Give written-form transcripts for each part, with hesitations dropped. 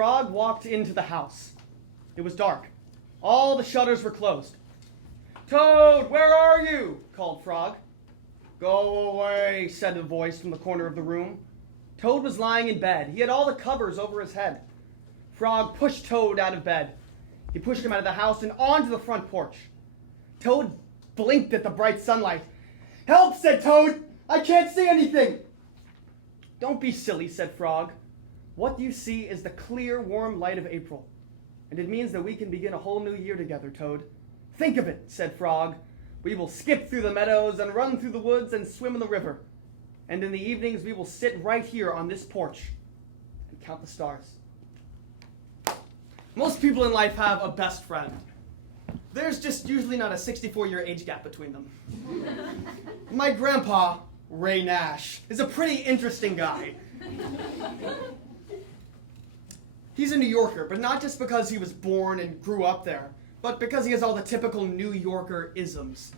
Frog walked into the house. It was dark. All the shutters were closed. "Toad, where are you?" called Frog. "Go away," said a voice from the corner of the room. Toad was lying in bed. He had all the covers over his head. Frog pushed Toad out of bed. He pushed him out of the house and onto the front porch. Toad blinked at the bright sunlight. "Help," said Toad. "I can't see anything." "Don't be silly," said Frog. "What you see is the clear, warm light of April. And it means that we can begin a whole new year together, Toad." "Think of it," said Frog. "We will skip through the meadows and run through the woods and swim in the river. And in the evenings, we will sit right here on this porch and count the stars." Most people in life have a best friend. There's just usually not a 64-year age gap between them. My grandpa, Ray Nash, is a pretty interesting guy. He's a New Yorker, but not just because he was born and grew up there, but because he has all the typical New Yorker isms.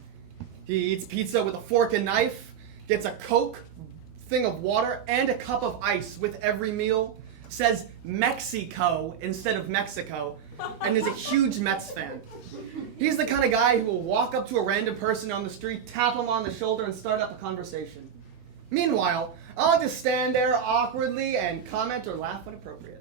He eats pizza with a fork and knife, gets a Coke, thing of water, and a cup of ice with every meal, says Mexico instead of Mexico, and is a huge Mets fan. He's the kind of guy who will walk up to a random person on the street, tap him on the shoulder, and start up a conversation. Meanwhile, I'll just stand there awkwardly and comment or laugh when appropriate.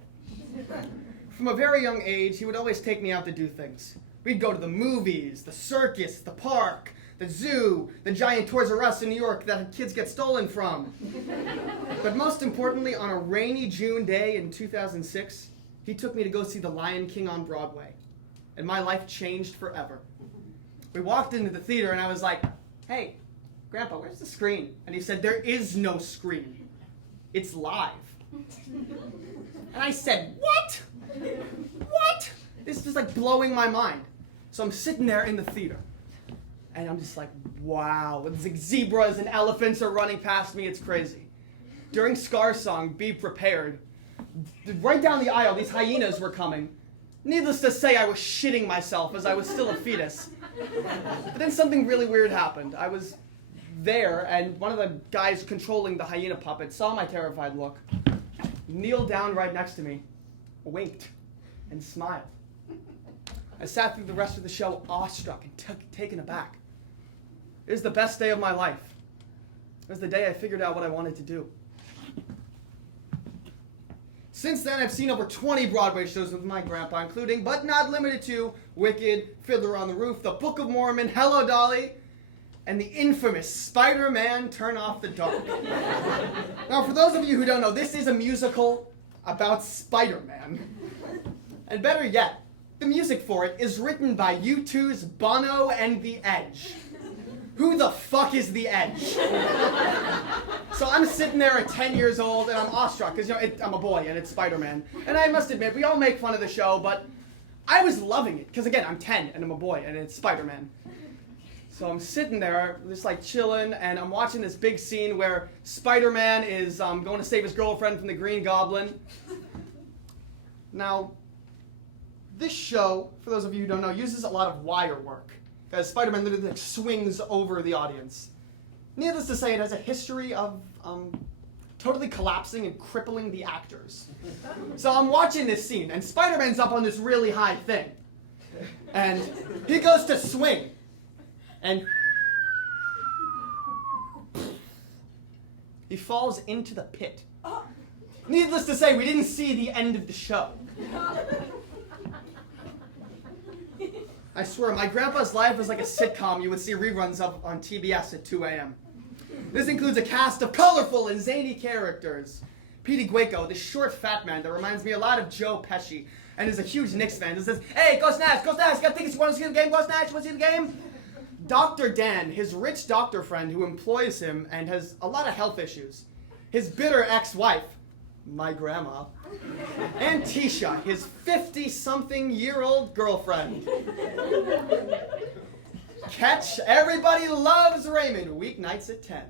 From a very young age, he would always take me out to do things. We'd go to the movies, the circus, the park, the zoo, the giant Toys R Us in New York that kids get stolen from. But most importantly, on a rainy June day in 2006, he took me to go see The Lion King on Broadway. And my life changed forever. We walked into the theater and I was like, "Hey, Grandpa, where's the screen?" And he said, "There is no screen. It's live." And I said, "What? What?" This is just like blowing my mind. So I'm sitting there in the theater. And I'm just like, wow. It's like zebras and elephants are running past me. It's crazy. During Scar's song, "Be Prepared," right down the aisle, these hyenas were coming. Needless to say, I was shitting myself as I was still a fetus. But then something really weird happened. I was there, and one of the guys controlling the hyena puppet saw my terrified look, kneeled down right next to me, winked, and smiled. I sat through the rest of the show awestruck and taken aback. It was the best day of my life. It was the day I figured out what I wanted to do. Since then, I've seen over 20 Broadway shows with my grandpa, including, but not limited to, Wicked, Fiddler on the Roof, The Book of Mormon, Hello, Dolly, and the infamous Spider-Man Turn Off the Dark. Now, for those of you who don't know, this is a musical about Spider-Man. And better yet, the music for it is written by U2's Bono and The Edge. Who the fuck is The Edge? So I'm sitting there at 10 years old and I'm awestruck because I'm a boy and it's Spider-Man. And I must admit, we all make fun of the show, but I was loving it because again, I'm 10 and I'm a boy and it's Spider-Man. So I'm sitting there just like chilling and I'm watching this big scene where Spider-Man is going to save his girlfriend from the Green Goblin. Now, this show, for those of you who don't know, uses a lot of wire work. Because Spider-Man literally swings over the audience. Needless to say, it has a history of totally collapsing and crippling the actors. So I'm watching this scene, and Spider-Man's up on this really high thing. And he goes to swing. And he falls into the pit. Needless to say, we didn't see the end of the show. I swear, my grandpa's life was like a sitcom you would see reruns of on TBS at 2 a.m. This includes a cast of colorful and zany characters. Petey Guico, this short fat man that reminds me a lot of Joe Pesci, and is a huge Knicks fan, who says, "Hey, go Snatch, got tickets, you want to see the game, go Snatch, want to see the game?" Dr. Dan, his rich doctor friend who employs him and has a lot of health issues. His bitter ex-wife, my grandma, and Tisha, his 50-something-year-old girlfriend. Catch Everybody Loves Raymond, weeknights at 10.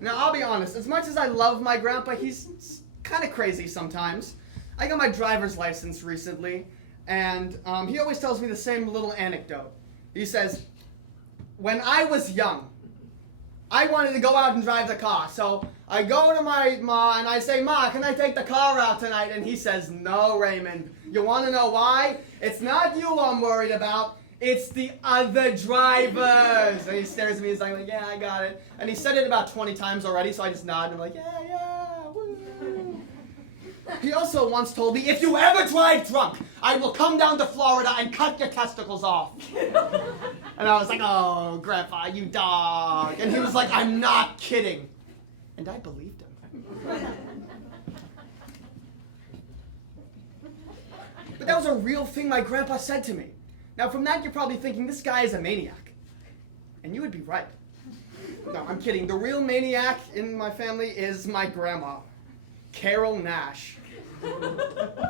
Now, I'll be honest, as much as I love my grandpa, he's kind of crazy sometimes. I got my driver's license recently, and he always tells me the same little anecdote. He says, "When I was young, I wanted to go out and drive the car, so I go to my ma and I say, "Ma, can I take the car out tonight?" And he says, "No, Raymond. You want to know why? It's not you I'm worried about. It's the other drivers." And he stares at me. He's like, "Yeah, I got it." And he said it about 20 times already, so I just nod and I'm like, "Yeah, woo." He also once told me, "If you ever drive drunk, I will come down to Florida and cut your testicles off." And I was like, "Oh, Grandpa, you dog." And he was like, "I'm not kidding." And I believed him. But that was a real thing my grandpa said to me. Now from that you're probably thinking, this guy is a maniac. And you would be right. No, I'm kidding. The real maniac in my family is my grandma, Carol Nash.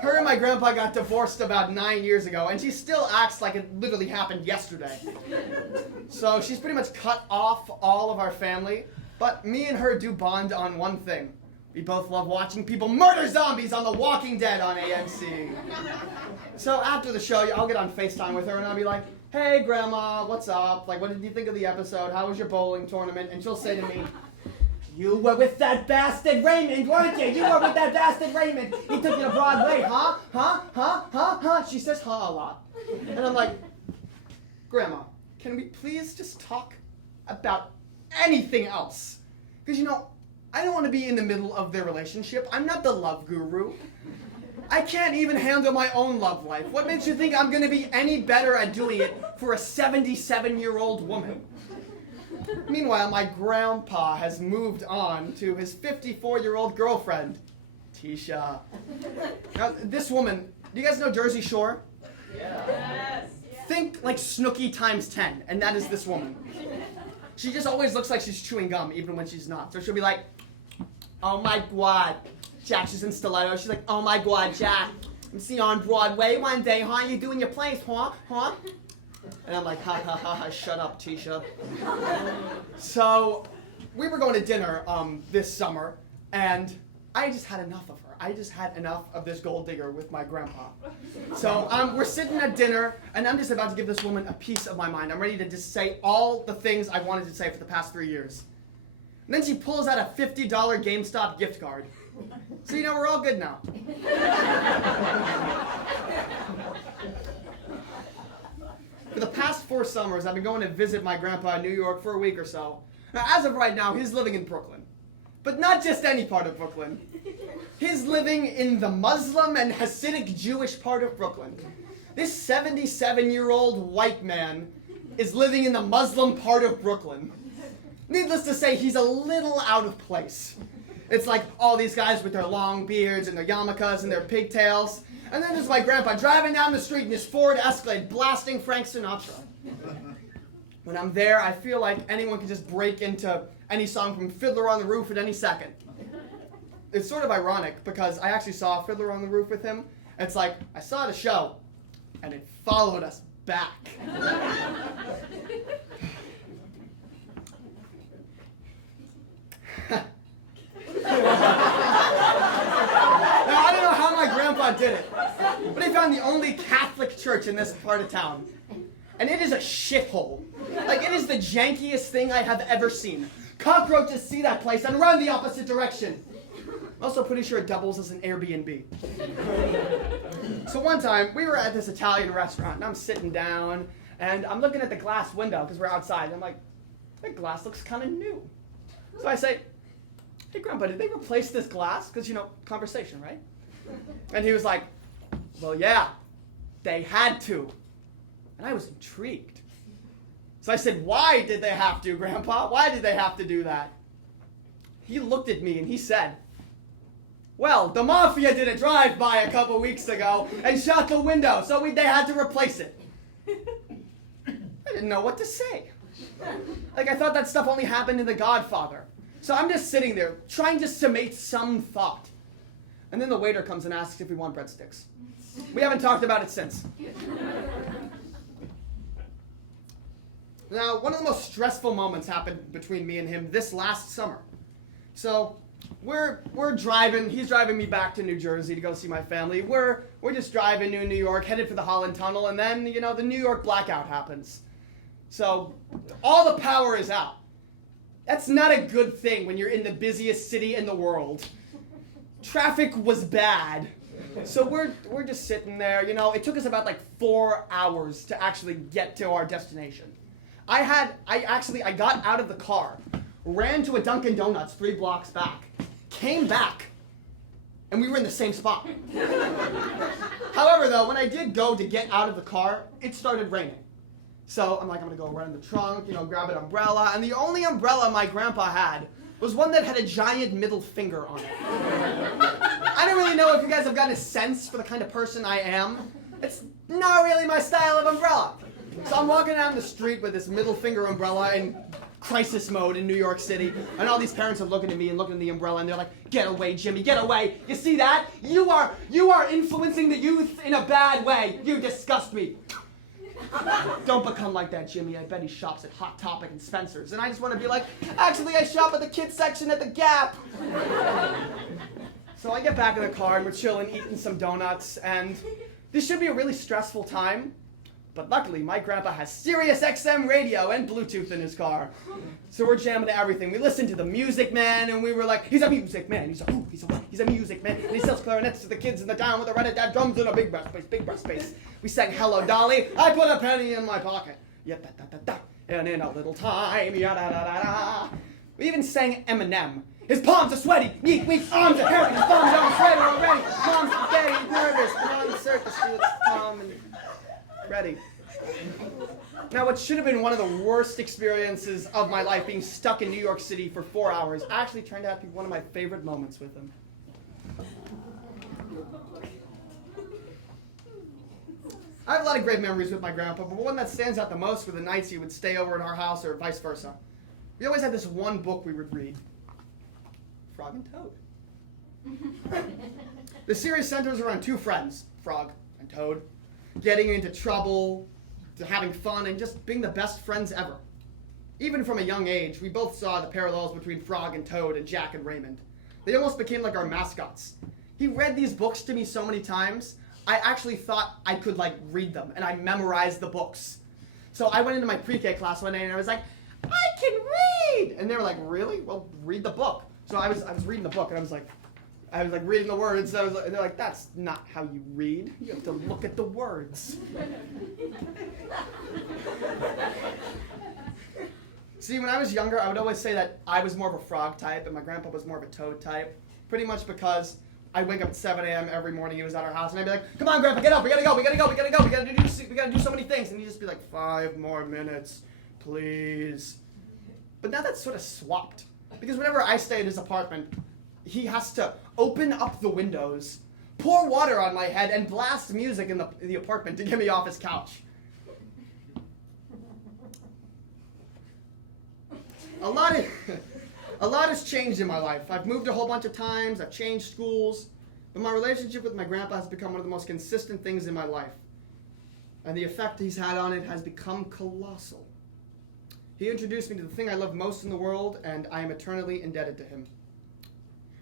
Her and my grandpa got divorced about 9 years ago, and she still acts like it literally happened yesterday. So she's pretty much cut off all of our family, but me and her do bond on one thing. We both love watching people murder zombies on The Walking Dead on AMC. So after the show, I'll get on FaceTime with her, and I'll be like, "Hey, Grandma, what's up? Like, what did you think of the episode? How was your bowling tournament?" And she'll say to me, "You were with that bastard Raymond, weren't you? You were with that bastard Raymond. He took you to Broadway, huh? Huh? Huh? Huh? Huh?" She says "huh" a lot. And I'm like, "Grandma, can we please just talk about anything else? Because, I don't want to be in the middle of their relationship. I'm not the love guru. I can't even handle my own love life. What makes you think I'm going to be any better at doing it for a 77-year-old woman?" Meanwhile, my grandpa has moved on to his 54-year-old girlfriend, Tisha. Now, this woman, do you guys know Jersey Shore? Yeah. Yes. Think like Snooki times 10, and that is this woman. She just always looks like she's chewing gum, even when she's not. So she'll be like, "Oh my God, Jack." She's in stiletto. She's like, "Oh my God, Jack, I'm seeing you on Broadway one day, huh? You doing your plays, huh? Huh?" And I'm like, "Ha ha ha ha, shut up, Tisha." So we were going to dinner this summer, and I just had enough of her. I just had enough of this gold digger with my grandpa. So we're sitting at dinner, and I'm just about to give this woman a piece of my mind. I'm ready to just say all the things I wanted to say for the past 3 years. And then she pulls out a $50 GameStop gift card. So we're all good now. For the past 4 summers, I've been going to visit my grandpa in New York for a week or so. Now, as of right now, he's living in Brooklyn. But not just any part of Brooklyn. He's living in the Muslim and Hasidic Jewish part of Brooklyn. This 77-year-old white man is living in the Muslim part of Brooklyn. Needless to say, he's a little out of place. It's like all these guys with their long beards and their yarmulkes and their pigtails. And then there's my grandpa driving down the street in his Ford Escalade blasting Frank Sinatra. When I'm there, I feel like anyone can just break into any song from Fiddler on the Roof at any second. It's sort of ironic because I actually saw Fiddler on the Roof with him. It's like, I saw the show, and it followed us back. Now, I don't know how my grandpa did it, but he found the only Catholic church in this part of town. And it is a shithole. Like, it is the jankiest thing I have ever seen. Cockroaches see that place and run the opposite direction. I'm also pretty sure it doubles as an Airbnb. So one time, we were at this Italian restaurant, and I'm sitting down, and I'm looking at the glass window, because we're outside, and I'm like, that glass looks kind of new. So I say, "Hey, Grandpa, did they replace this glass?" Because, conversation, right? And he was like, "Well, yeah, they had to." And I was intrigued. So I said, "Why did they have to, Grandpa? Why did they have to do that?" He looked at me and he said, "Well, the mafia did a drive-by a couple weeks ago and shot the window, so they had to replace it." I didn't know what to say. Like, I thought that stuff only happened in The Godfather. So I'm just sitting there, trying to summate some thought. And then the waiter comes and asks if we want breadsticks. We haven't talked about it since. Now, one of the most stressful moments happened between me and him this last summer. So we're driving. He's driving me back to New Jersey to go see my family. We're just driving to New York, headed for the Holland Tunnel, and then, the New York blackout happens. So all the power is out. That's not a good thing when you're in the busiest city in the world. Traffic was bad. So we're just sitting there, it took us about 4 hours to actually get to our destination. I got out of the car, ran to a Dunkin' Donuts 3 blocks back, came back, and we were in the same spot. However, though, when I did go to get out of the car, it started raining. So I'm going to go run in the trunk, grab an umbrella, and the only umbrella my grandpa had was one that had a giant middle finger on it. I don't really know if you guys have gotten a sense for the kind of person I am. It's not really my style of umbrella. So I'm walking down the street with this middle finger umbrella in crisis mode in New York City, and all these parents are looking at me and looking at the umbrella, and they're like, "Get away, Jimmy, get away. You see that? You are influencing the youth in a bad way. You disgust me." "Don't become like that, Jimmy. I bet he shops at Hot Topic and Spencer's." And I just want to be like, "Actually, I shop at the kids section at the Gap." So I get back in the car and we're chilling, eating some donuts, and this should be a really stressful time. But luckily, my grandpa has Sirius XM radio and Bluetooth in his car. So we're jamming to everything. We listened to the Music Man, and we were like, "He's a music man. He's a who? He's a what? He's a music man. And he sells clarinets to the kids in the town with a rat-a-tat drums and a big brass bass, big brass bass." We sang "Hello, Dolly. I put a penny in my pocket. Yep-da-da-da-da. And in a little time, ya-da-da-da-da." We even sang Eminem. "His palms are sweaty, weak arms are hairy, his thumbs are shredded already. Mom's spaghetti, he's nervous, but on the surface he looks calm and ready." Now, what should have been one of the worst experiences of my life, being stuck in New York City for 4 hours, actually turned out to be one of my favorite moments with him. I have a lot of great memories with my grandpa, but one that stands out the most were the nights he would stay over at our house or vice versa. We always had this one book we would read. Frog and Toad. The series centers around 2 friends, Frog and Toad, getting into trouble, to having fun, and just being the best friends ever. Even from a young age, we both saw the parallels between Frog and Toad and Jack and Raymond. They almost became like our mascots. He read these books to me so many times, I actually thought I could read them, and I memorized the books. So I went into my pre-K class one day and I was like, "I can read!" And they were like, "Really? Well, read the book." So I was reading the book, and I was like reading the words, and they're like, "That's not how you read. You have to look at the words." See, when I was younger, I would always say that I was more of a frog type, and my grandpa was more of a toad type, pretty much because I'd wake up at 7 a.m. every morning. He was at our house, and I'd be like, "Come on, Grandpa, get up. We gotta go. We gotta do so many things." And he'd just be like, "5 more minutes, please." But now that's sort of swapped, because whenever I stay at his apartment, he has to open up the windows, pour water on my head, and blast music in the apartment to get me off his couch. A lot has changed in my life. I've moved a whole bunch of times, I've changed schools, but my relationship with my grandpa has become one of the most consistent things in my life. And the effect he's had on it has become colossal. He introduced me to the thing I love most in the world, and I am eternally indebted to him.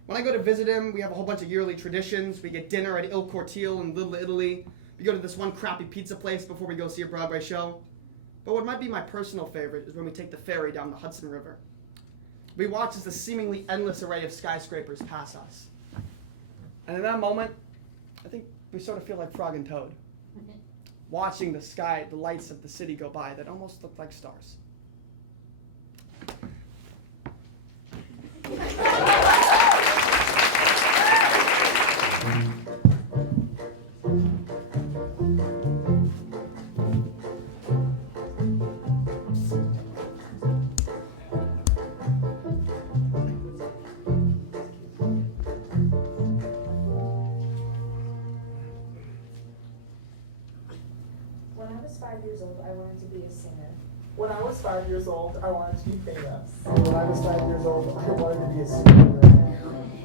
When I go to visit him, we have a whole bunch of yearly traditions. We get dinner at Il Cortile in Little Italy. We go to this one crappy pizza place before we go see a Broadway show. But what might be my personal favorite is when we take the ferry down the Hudson River. We watch as the seemingly endless array of skyscrapers pass us. And in that moment, I think we sort of feel like Frog and Toad, watching the sky, the lights of the city go by that almost look like stars. When I was 5 years old, I wanted to be famous. When I was 5 years old, I wanted to be a superhero.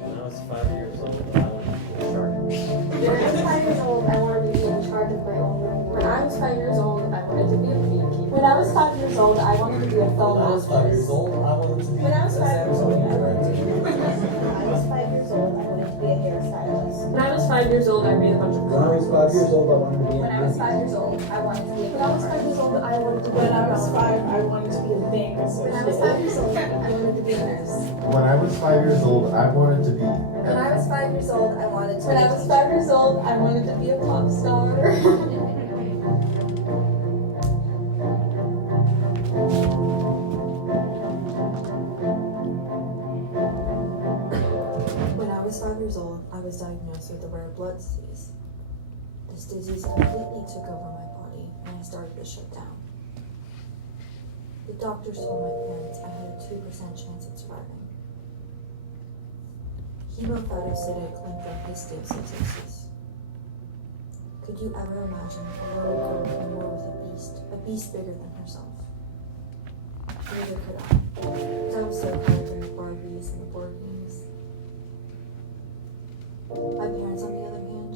When I was 5 years old, I wanted to be a shark. When I was 5 years old, I wanted to be in charge of my own room. When I was 5 years old, I wanted to be a beekeeper. When I was 5 years old, I wanted to be a film When I was 5 years old, I wanted to be When I was 5 years old, I wanted to be When I was 5 years old, I wanted to be a hairstylist. When I was 5 years old, I made a bunch of When I was 5 years old, I wanted to be When I was 5 years old, I wanted to be a When I was 5 years old, I wanted to be When I was 5, I wanted to be a bank When I was 5 years old, I wanted to be a nurse. When I was 5 years old, I wanted to be. When I was 5 years old, I wanted to When I was 5 years old, I wanted to be a pop star. When I was 5 years old, I was diagnosed with a rare blood disease. This disease completely took over my body, and I started to shut down. The doctors told my parents I had a 2% chance of surviving. Hemophagocytic lymphohistiocytosis. Could you ever imagine a little girl in war with a beast bigger than herself? Neither could I. I was so caught up in the Barbies and the board games. My parents, on the other hand,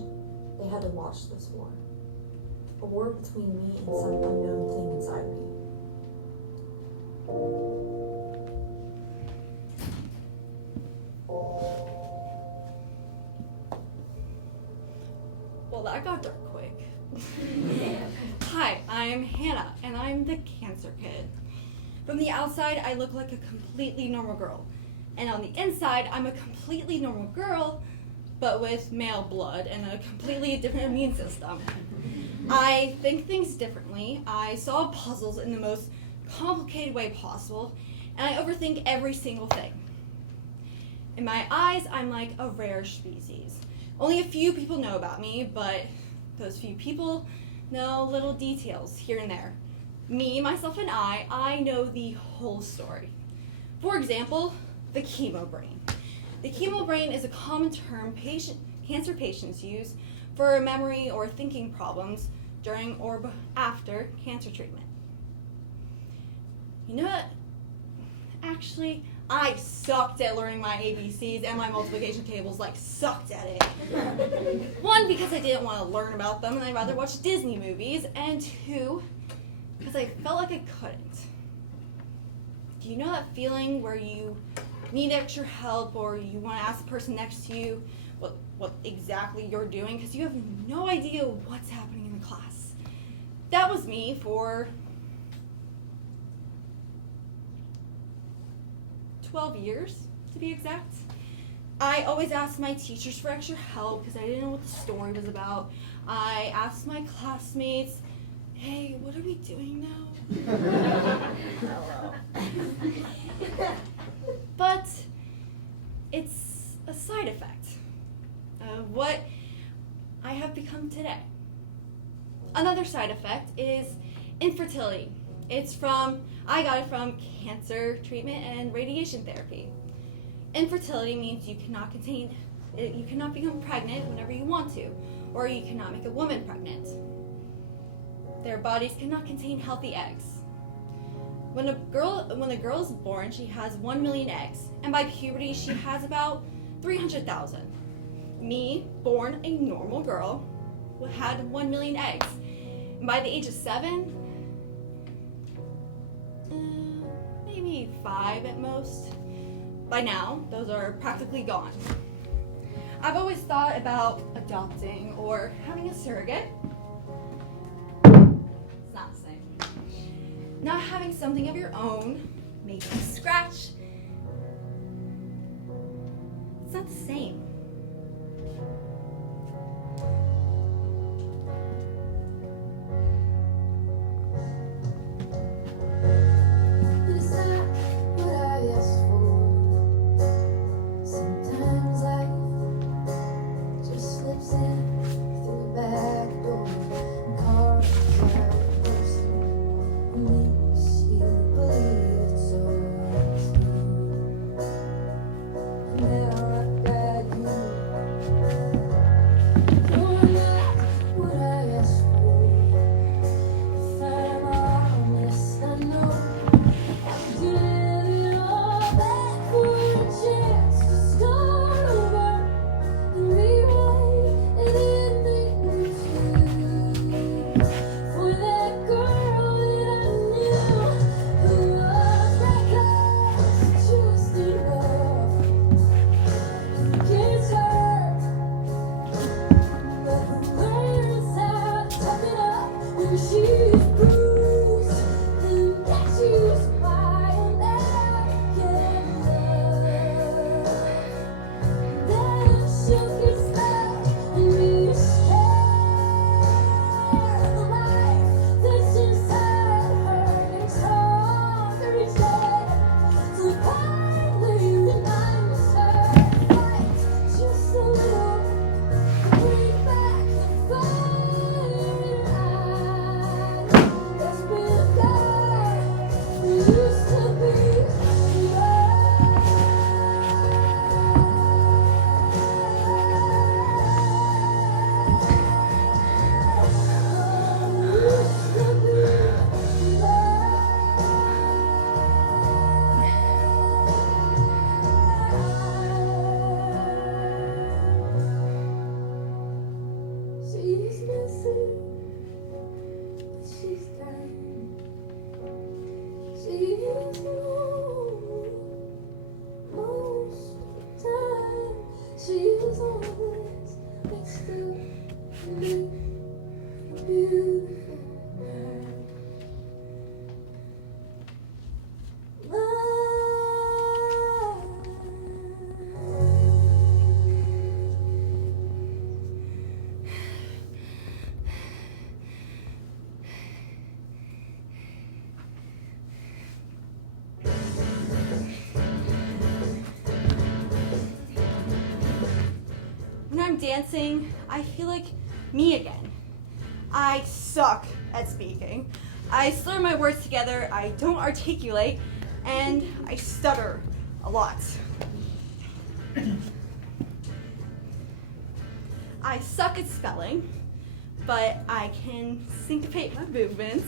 they had to watch this war. A war between me and some unknown thing inside me. Well, that got dark quick. Hi, I'm Hannah, and I'm the cancer kid. From the outside, I look like a completely normal girl. And on the inside, I'm a completely normal girl, but with male blood and a completely different immune system. I think things differently. I solve puzzles in the most complicated way possible, and I overthink every single thing. In my eyes, I'm like a rare species. Only a few people know about me, but those few people know little details here and there. Me, myself, and I know the whole story. For example, the chemo brain. The chemo brain is a common term cancer patients use for memory or thinking problems during or after cancer treatment. You know what? Actually, I sucked at learning my ABCs and my multiplication tables, sucked at it. One, because I didn't want to learn about them and I'd rather watch Disney movies, and two, because I felt like I couldn't. Do you know that feeling where you need extra help or you want to ask the person next to you what exactly you're doing because you have no idea what's happening in the class? That was me for 12 years, to be exact. I always asked my teachers for extra help because I didn't know what the story was about. I asked my classmates, hey, what are we doing now? But it's a side effect of what I have become today. Another side effect is infertility. I got it from cancer treatment and radiation therapy. Infertility means you cannot become pregnant whenever you want to, or you cannot make a woman pregnant. Their bodies cannot contain healthy eggs. When a girl is born, she has 1 million eggs, and by puberty, she has about 300,000. Me, born a normal girl, had 1 million eggs. And by the age of 7, maybe 5 at most. By now, those are practically gone. I've always thought about adopting or having a surrogate. It's not the same. Not having something of your own, made from scratch, it's not the same. It's not what I asked for. Sometimes life just slips in through the back door and carves out a person who makes you believe it's all true. And now I've got you When I'm dancing, I feel like me again. I suck at speaking. I slur my words together, I don't articulate, and I stutter a lot. I suck at spelling, but I can syncopate my movements.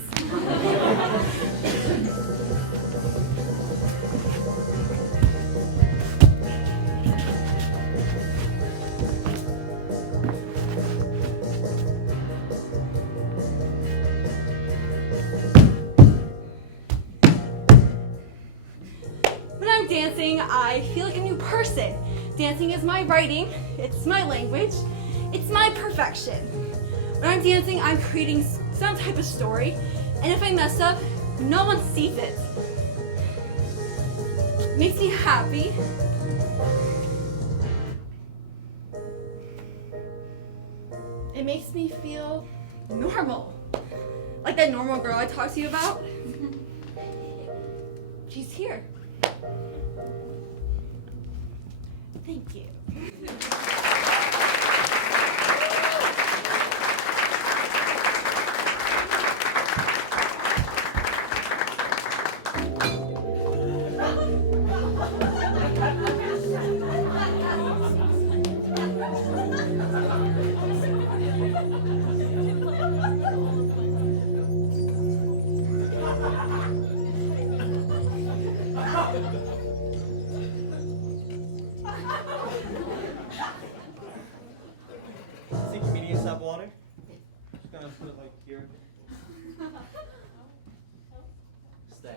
When I'm dancing, I feel like a new person. Dancing is my writing, it's my language, it's my perfection. When I'm dancing, I'm creating some type of story, and if I mess up, no one sees it. It makes me happy. It makes me feel normal. Like that normal girl I talked to you about. She's here. Thank you. See comedians have water? Just gonna put it like here. Stay.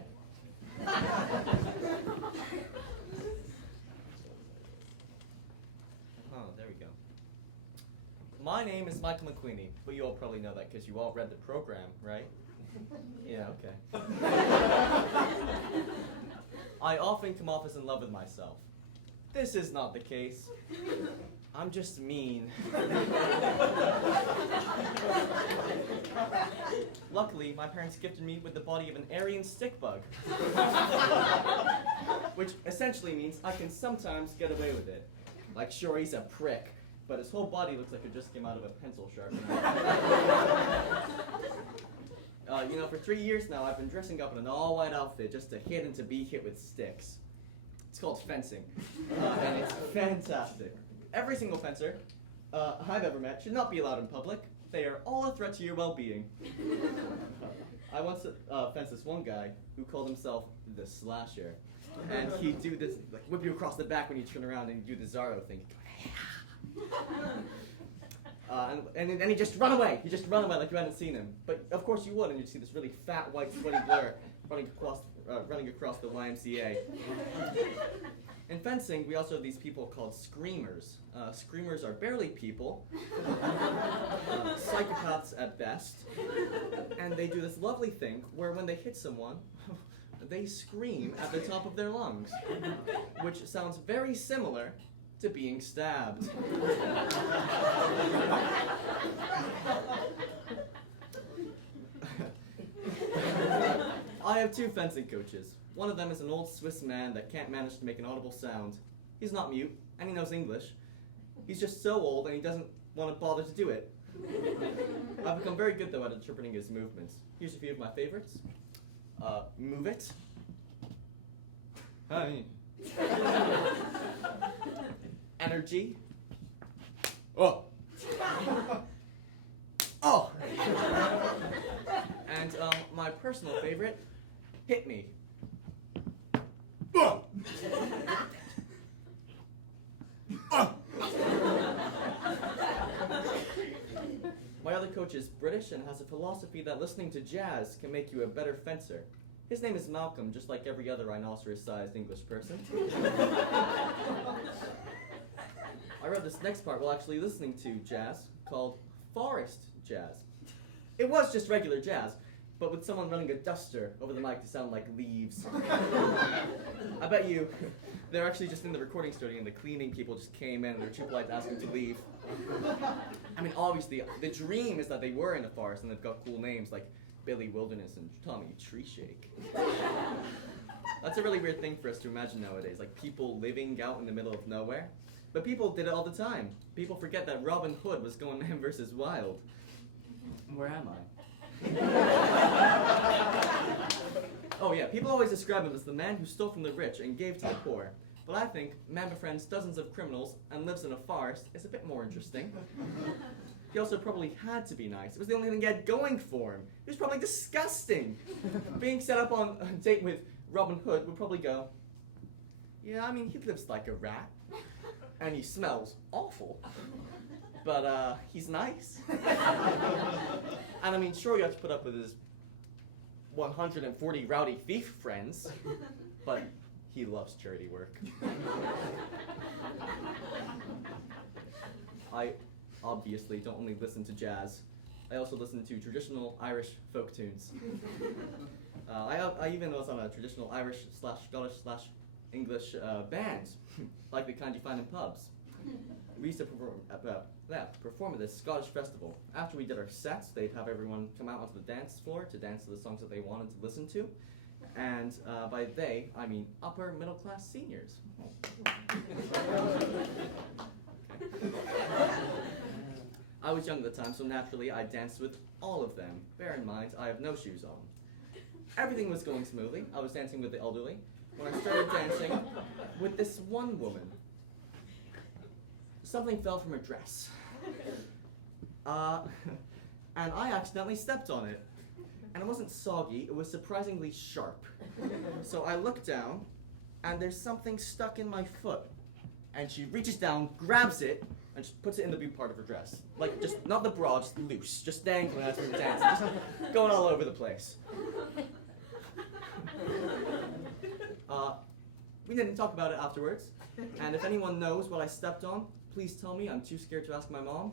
Oh, there we go. My name is Michael McQueenie, but you all probably know that because you all read the program, right? Yeah, okay. I often come off as in love with myself. This is not the case. I'm just mean. Luckily, my parents gifted me with the body of an Aryan stick bug. Which essentially means I can sometimes get away with it. Like, sure, he's a prick, but his whole body looks like it just came out of a pencil sharpener. For 3 years now, I've been dressing up in an all-white outfit just to hit and to be hit with sticks. It's called fencing, and it's fantastic. Every single fencer I've ever met should not be allowed in public. They are all a threat to your well-being. I once fenced this one guy who called himself the Slasher, and he'd do this, like, whip you across the back when you turn around and you do the Zorro thing. And then he'd just run away. He'd just run away like you hadn't seen him. But of course you would, and you'd see this really fat, white, sweaty blur running across the YMCA. In fencing, we also have these people called screamers. Screamers are barely people, psychopaths at best, and they do this lovely thing where when they hit someone, they scream at the top of their lungs, which sounds very similar to being stabbed. I have two fencing coaches. One of them is an old Swiss man that can't manage to make an audible sound. He's not mute, and he knows English. He's just so old, and he doesn't want to bother to do it. I've become very good, though, at interpreting his movements. Here's a few of my favorites. Move it. Hi. Energy. Oh. Oh. And my personal favorite, hit me. Oh. Oh. My other coach is British and has a philosophy that listening to jazz can make you a better fencer. His name is Malcolm, just like every other rhinoceros-sized English person. I read this next part while actually listening to jazz. called forest jazz. It was just regular jazz, but with someone running a duster over the mic to sound like leaves. I bet you they're actually just in the recording studio and the cleaning people just came in and they're too polite to ask them to leave. I mean, obviously, the dream is that they were in a forest and they've got cool names like Billy Wilderness and Tommy Tree Shake. That's a really weird thing for us to imagine nowadays, like people living out in the middle of nowhere. But people did it all the time. People forget that Robin Hood was going man versus wild. Where am I? Oh yeah, people always describe him as the man who stole from the rich and gave to the poor. But I think man befriends dozens of criminals and lives in a forest is a bit more interesting. He also probably had to be nice. It was the only thing he had going for him. He was probably disgusting. Being set up on a date with Robin Hood would probably go, yeah, I mean, he lives like a rat. And he smells awful. But he's nice. And I mean, sure, you have to put up with his 140 rowdy thief friends, but he loves charity work. I obviously don't only listen to jazz. I also listen to traditional Irish folk tunes. I even was on a traditional Irish / Scottish / English band, like the kind you find in pubs. We used to perform at this Scottish festival. After we did our sets, they'd have everyone come out onto the dance floor to dance to the songs that they wanted to listen to. And by they, I mean upper middle class seniors. I was young at the time, so naturally I danced with all of them. Bear in mind, I have no shoes on. Everything was going smoothly. I was dancing with the elderly when I started dancing with this one woman. Something fell from her dress. And I accidentally stepped on it. And it wasn't soggy, it was surprisingly sharp. So I looked down, and there's something stuck in my foot. And she reaches down, grabs it, and just puts it in the boot part of her dress. Like, just, not the bra, just loose, just dangling as we were dancing, just going all over the place. We didn't talk about it afterwards, and if anyone knows what I stepped on, please tell me. I'm too scared to ask my mom.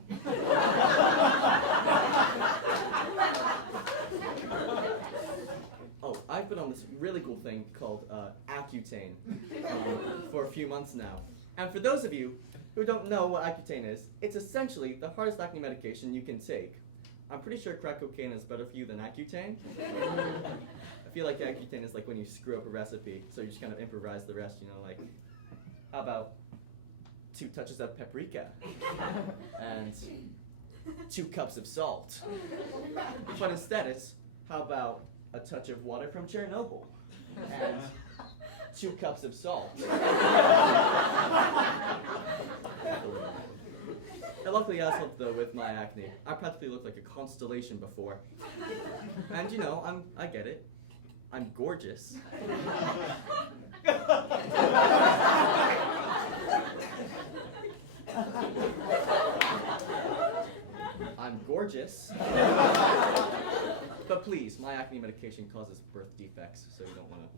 Oh, I've been on this really cool thing called Accutane for a few months now. And for those of you who don't know what Accutane is, it's essentially the hardest acne medication you can take. I'm pretty sure crack cocaine is better for you than Accutane. I feel like Accutane is like when you screw up a recipe, so you just kind of improvise the rest, you know, like, how about 2 touches of paprika and 2 cups of salt? But instead it's, how about a touch of water from Chernobyl and 2 cups of salt? And luckily I helped though with my acne. I practically looked like a constellation before. And you know, I get it. I'm gorgeous. I'm gorgeous. But please, my acne medication causes birth defects, so you don't want to.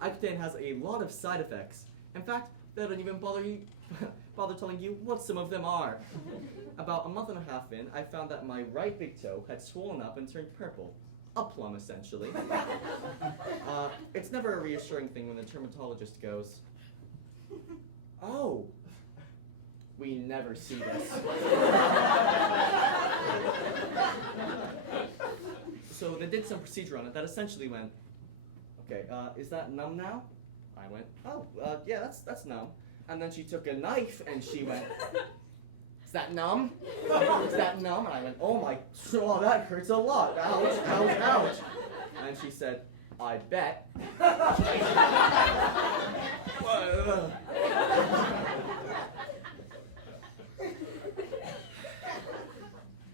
Accutane has a lot of side effects. In fact, they don't even bother telling you what some of them are. About a month and a half in, I found that my right big toe had swollen up and turned purple. A plum, essentially. It's never a reassuring thing when the dermatologist goes, "Oh, we never see this." So they did some procedure on it that essentially went, "Okay, is that numb now?" I went, "Oh, yeah, that's numb." And then she took a knife and she went, "Is that numb? Is that numb?" And I went, "Oh my, oh, that hurts a lot. Ouch, ouch, ouch." And she said, "I bet."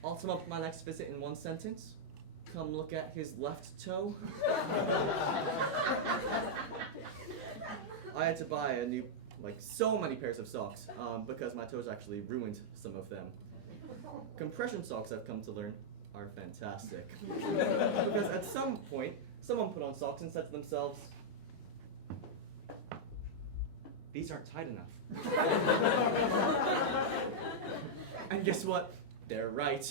I'll sum up my next visit in one sentence. Come look at his left toe. I had to buy a new, so many pairs of socks because my toes actually ruined some of them. Compression socks, I've come to learn, are fantastic. Because at some point, someone put on socks and said to themselves, these aren't tight enough. And guess what? They're right.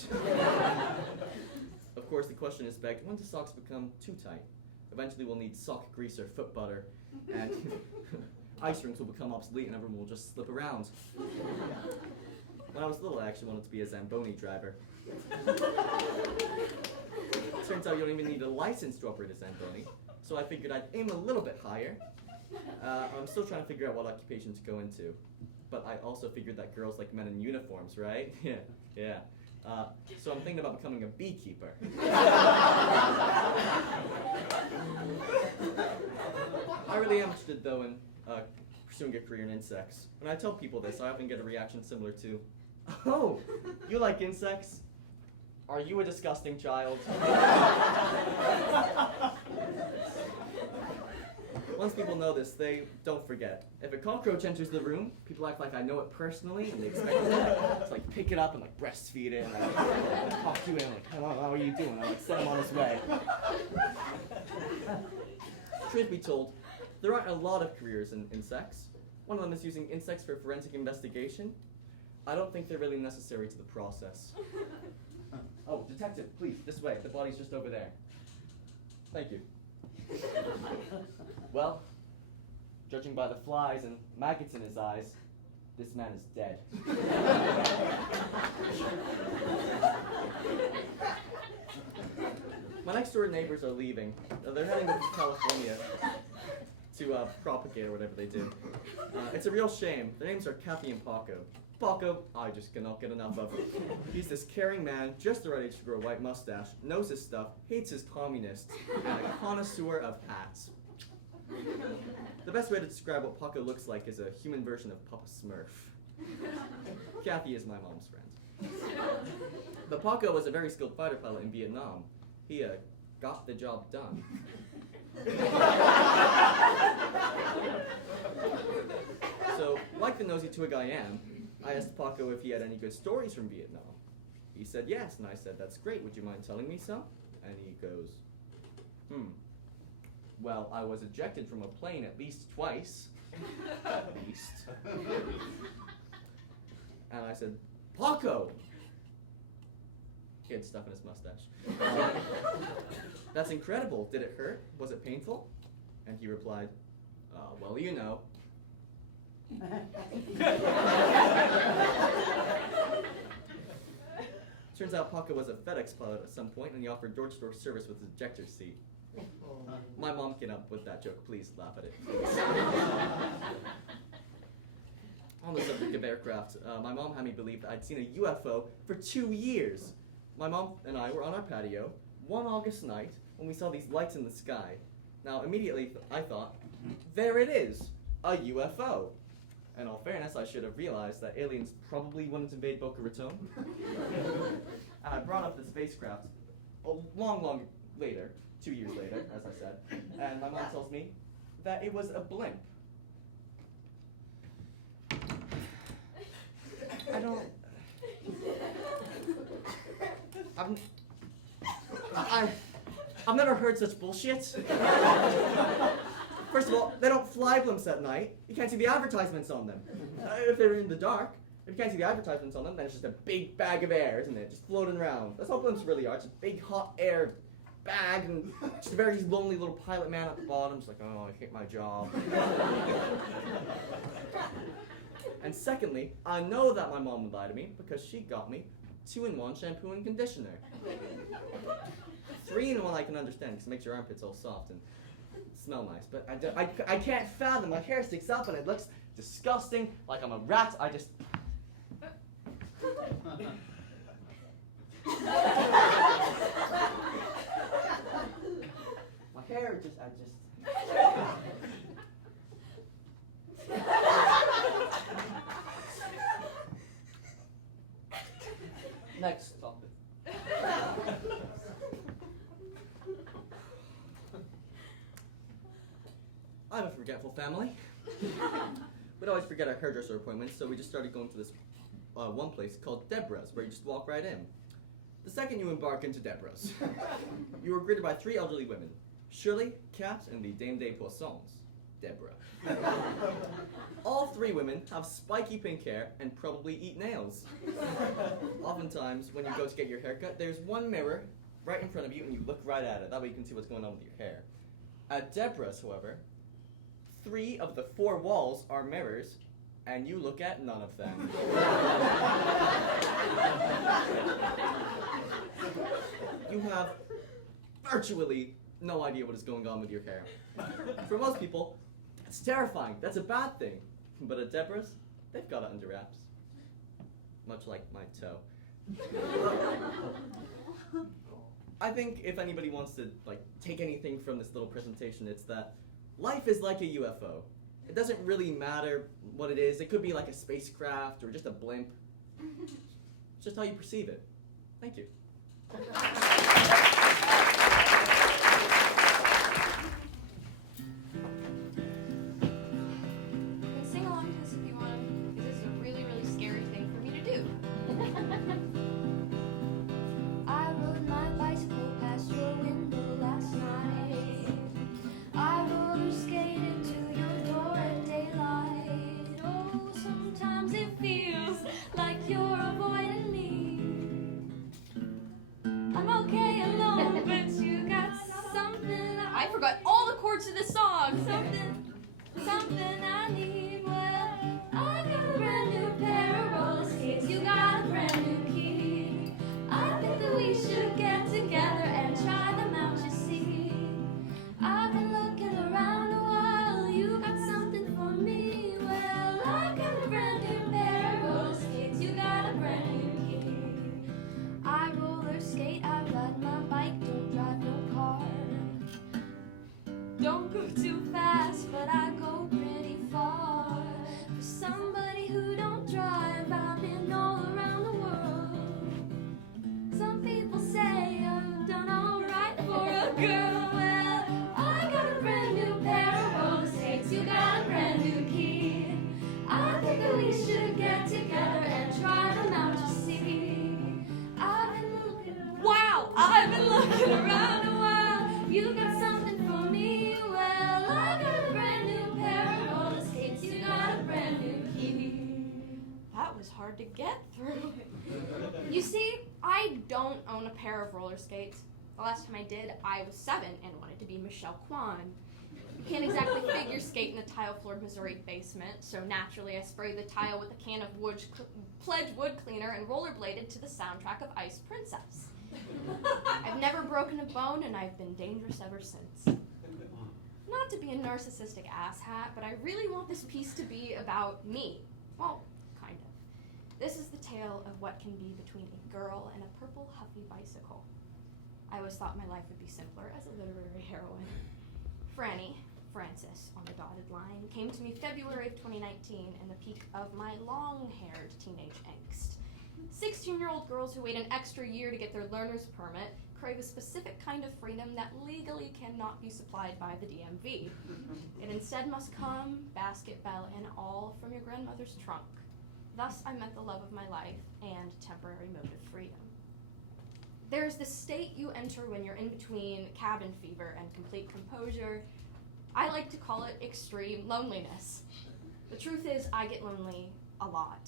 Of course, the question is begged, when do socks become too tight? Eventually we'll need sock grease or foot butter, and ice rinks will become obsolete and everyone will just slip around. When I was little, I actually wanted to be a Zamboni driver. Turns out you don't even need a license to operate a Zamboni, so I figured I'd aim a little bit higher. I'm still trying to figure out what occupation to go into, but I also figured that girls like men in uniforms, right? Yeah. So I'm thinking about becoming a beekeeper. I really am interested, though, in pursuing a career in insects. When I tell people this, I often get a reaction similar to, "Oh, you like insects? Are you a disgusting child?" Once people know this, they don't forget. If a cockroach enters the room, people act like I know it personally, and they expect me to like pick it up and like breastfeed it, and like talk to it, and like, "Hello, how are you doing?" I like send him on his way. Truth be told, there aren't a lot of careers in insects. One of them is using insects for forensic investigation. I don't think they're really necessary to the process. Oh, detective, please, this way. The body's just over there. Thank you. Well, judging by the flies and maggots in his eyes, this man is dead. My next door neighbors are leaving. They're heading to California to propagate or whatever they do. It's a real shame. Their names are Kathy and Paco. Paco, I just cannot get enough of him. He's this caring man, just the right age to grow a white mustache, knows his stuff, hates his communists, and a connoisseur of hats. The best way to describe what Paco looks like is a human version of Papa Smurf. Kathy is my mom's friend. But Paco was a very skilled fighter pilot in Vietnam. He got the job done. So, like the nosy twig I am, I asked Paco if he had any good stories from Vietnam. He said yes, and I said, "That's great, would you mind telling me some?" And he goes, "Well, I was ejected from a plane at least twice." At least. And I said, "Paco!" He had stuff in his mustache. "That's incredible. Did it hurt? Was it painful?" And he replied, "Well, you know." Turns out Paco was a FedEx pilot at some point, and he offered door-to-door service with his ejector seat. My mom came up with that joke. Please laugh at it. On the subject of aircraft, my mom had me believe that I'd seen a UFO for 2 years. My mom and I were on our patio one August night when we saw these lights in the sky. Now, immediately I thought, there it is, a UFO. In all fairness, I should have realized that aliens probably wouldn't invade Boca Raton. And I brought up the spacecraft a long later, 2 years later, as I said, and my mom tells me that it was a blimp. I've never heard such bullshit. First of all, they don't fly blimps at night. You can't see the advertisements on them. If they're in the dark, if you can't see the advertisements on them, then it's just a big bag of air, isn't it? Just floating around. That's all blimps really are. It's a big hot air bag and just a very lonely little pilot man at the bottom, just like, "Oh, I hate my job." And secondly, I know that my mom would lie to me because she got me 2-in-1 shampoo and conditioner. 3-in-1 I can understand because it makes your armpits all soft and smell nice, but I can't fathom. My hair sticks up and it looks disgusting, like I'm a rat. I just... My hair just... Next topic. I'm a forgetful family. We'd always forget our hairdresser appointments, so we just started going to this one place called Deborah's, where you just walk right in. The second you embark into Deborah's, you are greeted by 3 elderly women, Shirley, Kat, and the Dame des Poissons. Deborah. All three women have spiky pink hair and probably eat nails. Oftentimes, when you go to get your haircut, there's one mirror right in front of you and you look right at it. That way you can see what's going on with your hair. At Deborah's, however, 3 of the 4 walls are mirrors and you look at none of them. You have virtually no idea what is going on with your hair. For most people, it's terrifying. That's a bad thing. But at Deborah's, they've got it under wraps. Much like my toe. I think if anybody wants to take anything from this little presentation, it's that life is like a UFO. It doesn't really matter what it is. It could be like a spacecraft or just a blimp. It's just how you perceive it. Thank you. Sing along to this if you want, because this is a really, really scary thing for me to do. I rode my bicycle past your window last night. I roller skated to your door at daylight. Oh, sometimes it feels like you're avoiding me. I'm okay alone, but you got something. I forgot all the chords to this song. Something I need. Well, I got a brand new pair of roller skates. You got a brand new key. I think that we should get together and try them out, you see. I've been looking around a while. You got something for me. Well, I got a brand new pair of roller skates. You got a brand new key. I roller skate, I ride my bike, don't drive no car. Don't go too fast, but I go pretty far. For somebody who don't drive, I've been all around the world. Some people say I've done alright for a girl. Well, I got a brand new pair of roller skates. You got a brand new key. I think that we should get together and try them out, you see. I've been looking around a while. You got something for me. Well, I got a brand new pair of roller skates. You got a brand new key. That was hard to get through. You see, I don't own a pair of roller skates. The last time I did, I was 7 and wanted to be Michelle Kwan. You can't exactly figure skate in a tile-floored Missouri basement, so naturally I sprayed the tile with a can of Pledge wood cleaner and rollerbladed to the soundtrack of Ice Princess. I've never broken a bone, and I've been dangerous ever since. Not to be a narcissistic asshat, but I really want this piece to be about me. Well, kind of. This is the tale of what can be between a girl and a purple huffy bicycle. I always thought my life would be simpler as a literary heroine. Frances, on the dotted line, came to me February of 2019 in the peak of my long-haired teenage angst. 16-year-old girls who wait an extra year to get their learner's permit crave a specific kind of freedom that legally cannot be supplied by the DMV. It instead must come, basket bell and all, from your grandmother's trunk. Thus, I met the love of my life and temporary mode of freedom. There's the state you enter when you're in between cabin fever and complete composure. I like to call it extreme loneliness. The truth is, I get lonely a lot.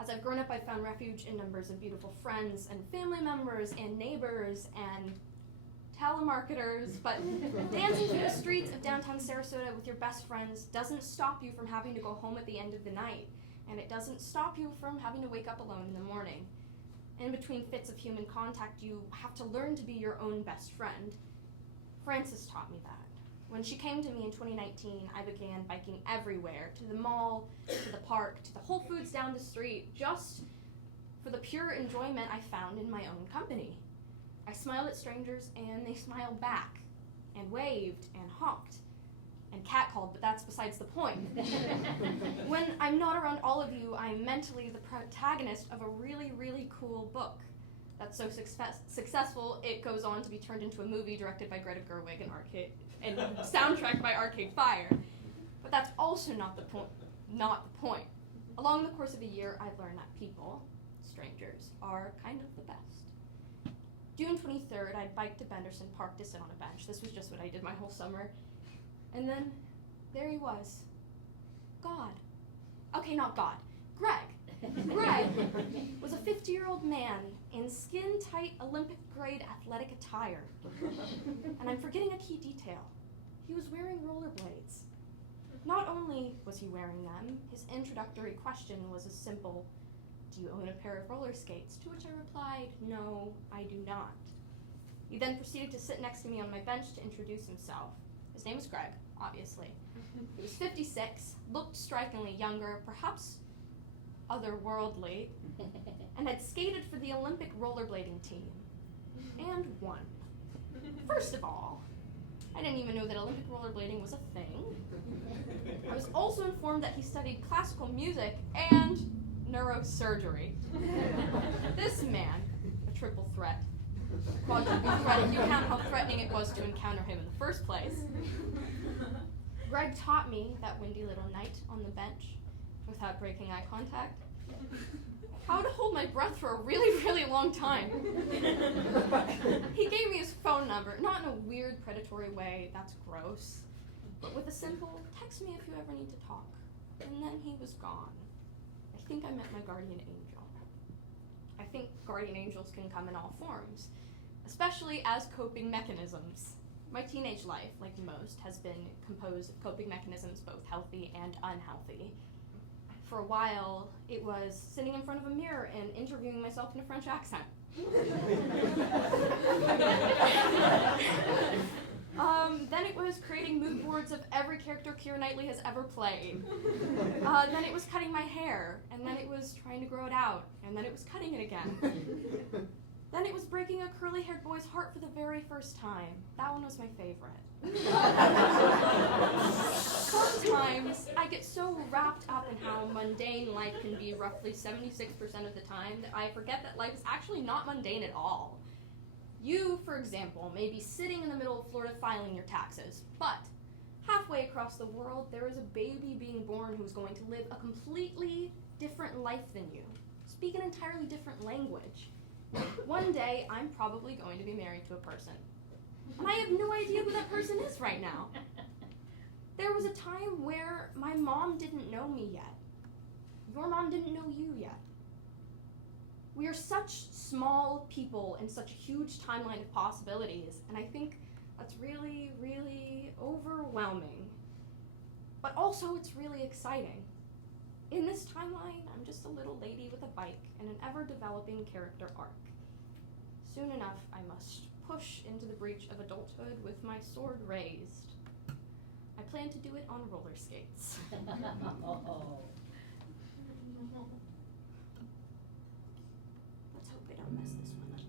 As I've grown up, I've found refuge in numbers of beautiful friends and family members and neighbors and telemarketers, but dancing through the streets of downtown Sarasota with your best friends doesn't stop you from having to go home at the end of the night, and it doesn't stop you from having to wake up alone in the morning. In between fits of human contact, you have to learn to be your own best friend. Frances taught me that. When she came to me in 2019, I began biking everywhere, to the mall, to the park, to the Whole Foods down the street, just for the pure enjoyment I found in my own company. I smiled at strangers, and they smiled back, and waved, and honked, and catcalled, but that's besides the point. When I'm not around all of you, I'm mentally the protagonist of a really, really cool book that's so successful it goes on to be turned into a movie directed by Greta Gerwig and soundtracked by Arcade Fire. But that's also not the point. Along the course of a year, I've learned that people, strangers, are kind of the best. June 23rd, I biked to Benderson Park to sit on a bench. This was just what I did my whole summer. And then there he was. God. Okay, not God. Greg. Greg was a 50-year-old man in skin-tight Olympic-grade athletic attire. And I'm forgetting a key detail. He was wearing rollerblades. Not only was he wearing them, his introductory question was as simple, "Do you own a pair of roller skates?" To which I replied, "No, I do not." He then proceeded to sit next to me on my bench to introduce himself. His name was Greg, obviously. He was 56, looked strikingly younger, perhaps otherworldly, and had skated for the Olympic rollerblading team. And won. First of all, I didn't even know that Olympic rollerblading was a thing. I was also informed that he studied classical music and neurosurgery. This man, a triple threat, quadruple threat if you count how threatening it was to encounter him in the first place. Greg taught me that windy little night on the bench, without breaking eye contact, how to hold my breath for a really, really long time. He gave me his phone number, not in a weird predatory way, that's gross, but with a simple, "Text me if you ever need to talk." And then he was gone. I think I met my guardian angel. I think guardian angels can come in all forms, especially as coping mechanisms. My teenage life, like most, has been composed of coping mechanisms, both healthy and unhealthy. For a while, it was sitting in front of a mirror and interviewing myself in a French accent. Then it was creating mood boards of every character Keira Knightley has ever played. Then it was cutting my hair, and then it was trying to grow it out, and then it was cutting it again. Then it was breaking a curly-haired boy's heart for the very first time. That one was my favorite. Sometimes I get so wrapped up in how mundane life can be roughly 76% of the time that I forget that life is actually not mundane at all. You, for example, may be sitting in the middle of Florida filing your taxes, but halfway across the world, there is a baby being born who's going to live a completely different life than you, speak an entirely different language. One day, I'm probably going to be married to a person. And I have no idea who that person is right now. There was a time where my mom didn't know me yet. Your mom didn't know you yet. We are such small people in such a huge timeline of possibilities, and I think that's really, really overwhelming. But also, it's really exciting. In this timeline, I'm just a little lady with a bike and an ever-developing character arc. Soon enough, I must push into the breach of adulthood with my sword raised. I plan to do it on roller skates. Let's hope I don't mess this one up.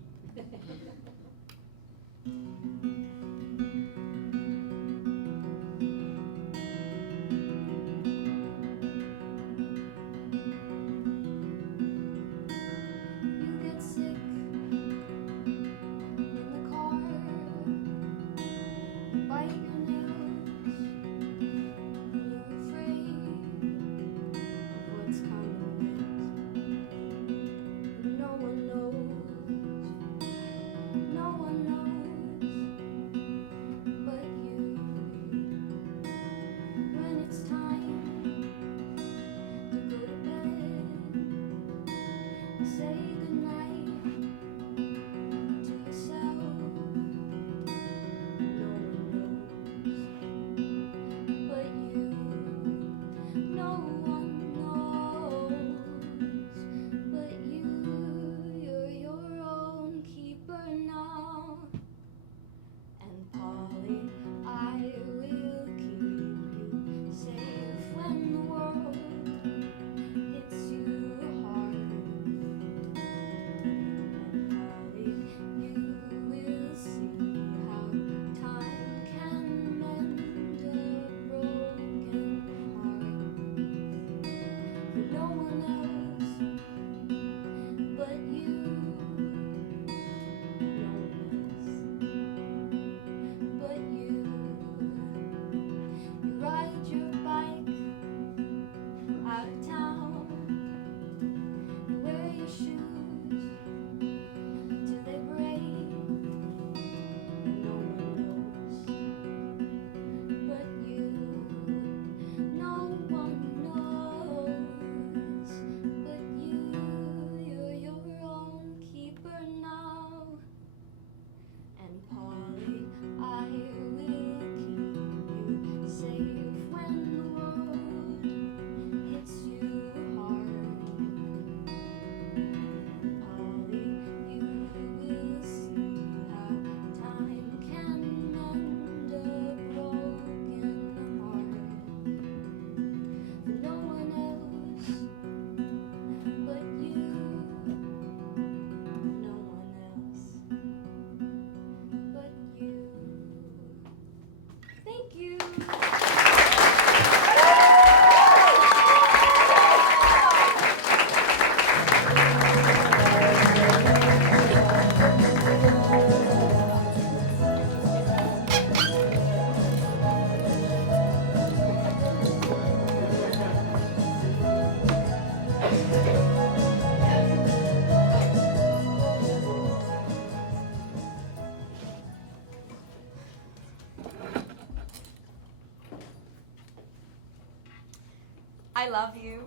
I love you.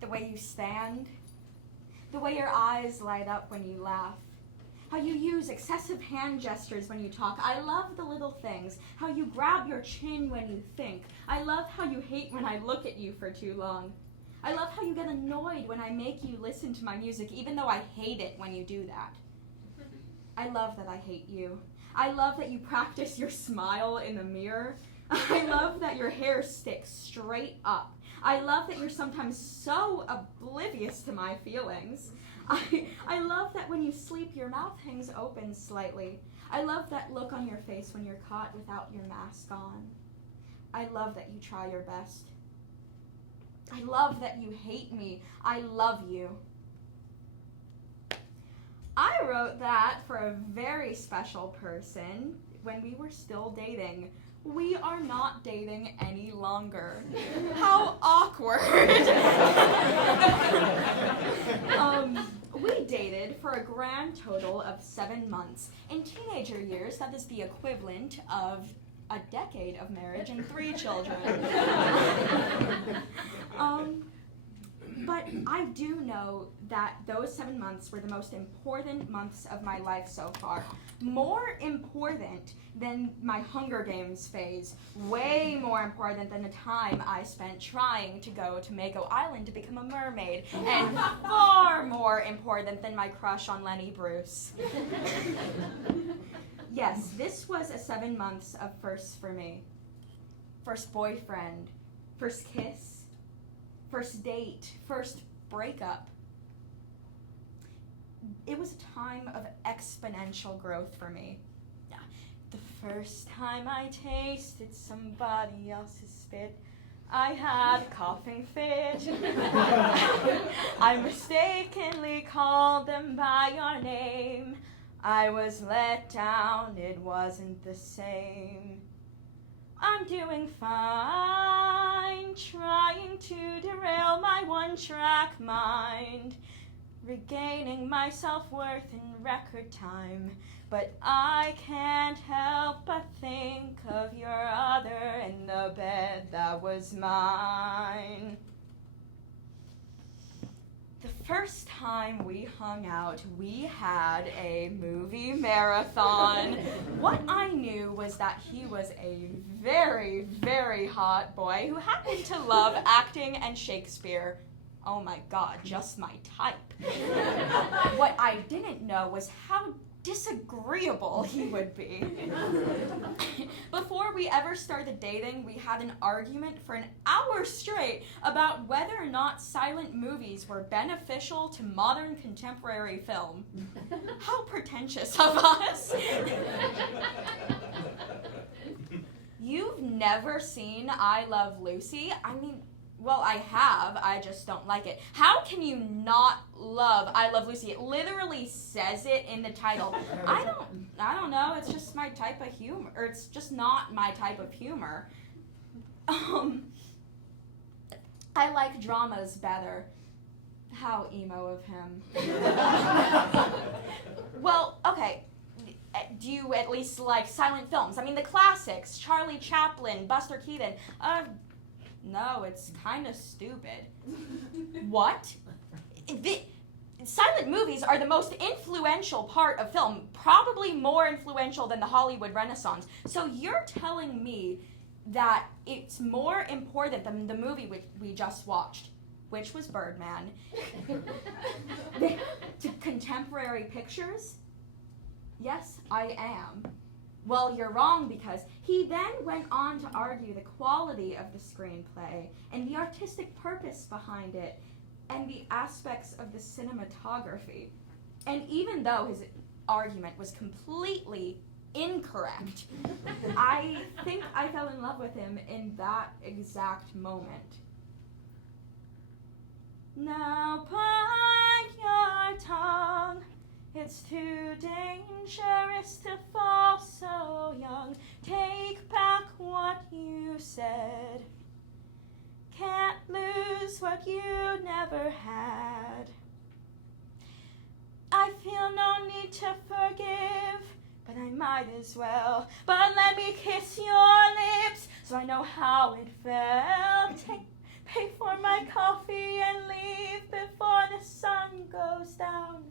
The way you stand. The way your eyes light up when you laugh. How you use excessive hand gestures when you talk. I love the little things. How you grab your chin when you think. I love how you hate when I look at you for too long. I love how you get annoyed when I make you listen to my music, even though I hate it when you do that. I love that I hate you. I love that you practice your smile in the mirror. I love that your hair sticks straight up. I love that you're sometimes so oblivious to my feelings. I love that when you sleep, your mouth hangs open slightly. I love that look on your face when you're caught without your mask on. I love that you try your best. I love that you hate me. I love you. I wrote that for a very special person when we were still dating. We are not dating any longer. How awkward. We dated for a grand total of 7 months. In teenager years, that is the equivalent of a decade of marriage and 3 children. But I do know that those 7 months were the most important months of my life so far. More important than my Hunger Games phase. Way more important than the time I spent trying to go to Mako Island to become a mermaid. And far more important than my crush on Lenny Bruce. Yes, this was a 7 months of firsts for me. First boyfriend, first kiss, first date, first breakup. It was a time of exponential growth for me. The first time I tasted somebody else's spit, I had a coughing fit. I mistakenly called them by your name. I was let down, it wasn't the same. I'm doing fine, trying to derail my one-track mind, regaining my self-worth in record time, but I can't help but think of your other in the bed that was mine. The first time we hung out, we had a movie marathon. What I knew was that he was a very, very hot boy who happened to love acting and Shakespeare. Oh my God, just my type. What I didn't know was how disagreeable he would be. Before we ever started dating, we had an argument for an hour straight about whether or not silent movies were beneficial to modern contemporary film. How pretentious of us. You've never seen I Love Lucy? I mean, well, I have, I just don't like it. How can you not love I Love Lucy? It literally says it in the title. I don't know, it's just my type of humor, or it's just not my type of humor. I like dramas better. How emo of him. Well, okay, do you at least like silent films? I mean, the classics, Charlie Chaplin, Buster Keaton. No, it's kind of stupid. What? Silent movies are the most influential part of film, probably more influential than the Hollywood Renaissance. So you're telling me that it's more important than the movie we just watched, which was Birdman, to contemporary pictures? Yes, I am. Well, you're wrong, because he then went on to argue the quality of the screenplay and the artistic purpose behind it and the aspects of the cinematography. And even though his argument was completely incorrect, I think I fell in love with him in that exact moment. Now bite your tongue. It's too dangerous to fall so young. Take back what you said. Can't lose what you never had. I feel no need to forgive, but I might as well. But let me kiss your lips so I know how it felt. Pay for my coffee and leave before the sun goes down.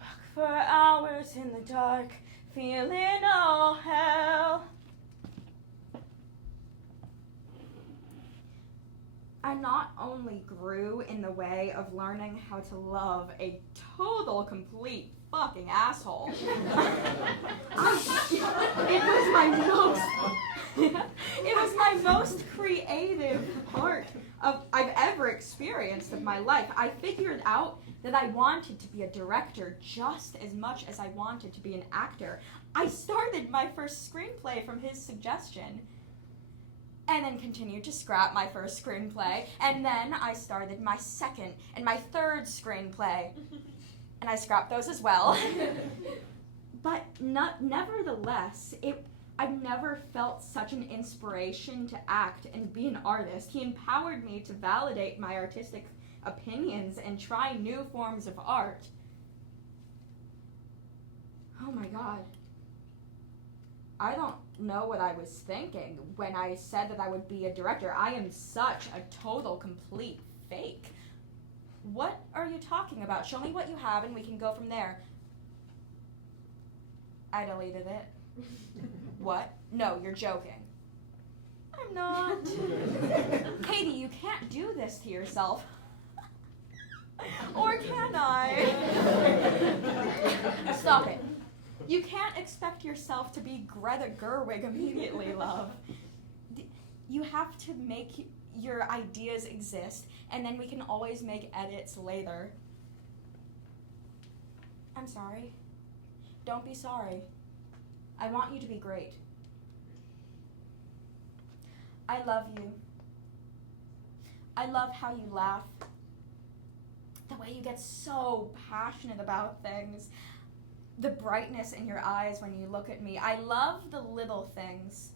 Walk for hours in the dark, feeling all hell. I not only grew in the way of learning how to love a total, complete fucking asshole. It was my most creative part I've ever experienced of my life. I figured out that I wanted to be a director just as much as I wanted to be an actor. I started my first screenplay from his suggestion, and then continued to scrap my first screenplay, and then I started my second and my third screenplay, and I scrapped those as well. But nevertheless, I've never felt such an inspiration to act and be an artist. He empowered me to validate my artistic opinions and try new forms of art. Oh my God. I don't know what I was thinking when I said that I would be a director. I am such a total, complete fake. What are you talking about? Show me what you have and we can go from there. I deleted it. What? No, you're joking. I'm not. Katie, you can't do this to yourself. Or can I? Stop it. You can't expect yourself to be Greta Gerwig immediately, love. You have to make your ideas exist, and then we can always make edits later. I'm sorry. Don't be sorry. I want you to be great. I love you. I love how you laugh. The way you get so passionate about things. The brightness in your eyes when you look at me. I love the little things.